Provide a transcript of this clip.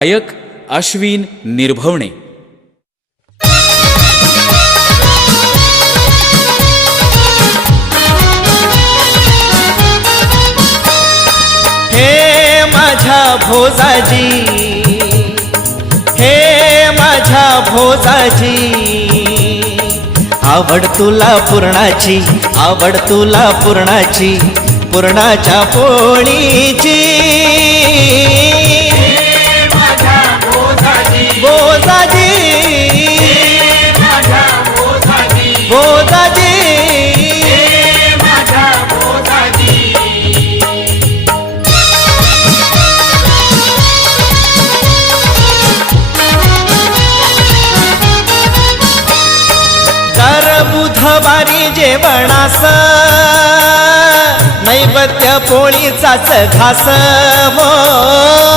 गायक अश्विन निर्भवणे. हे माझ्या भोजाजी, हे माझ्या भोजाजी, आवड तुला पूर्णाची, आवड तुला पूर्णाची, पूर्णाच्या पोळीची. भोजाजी, भोजाजी, दर बुधवारी जेवणास नैवेद्य पोळीचाच घास हो.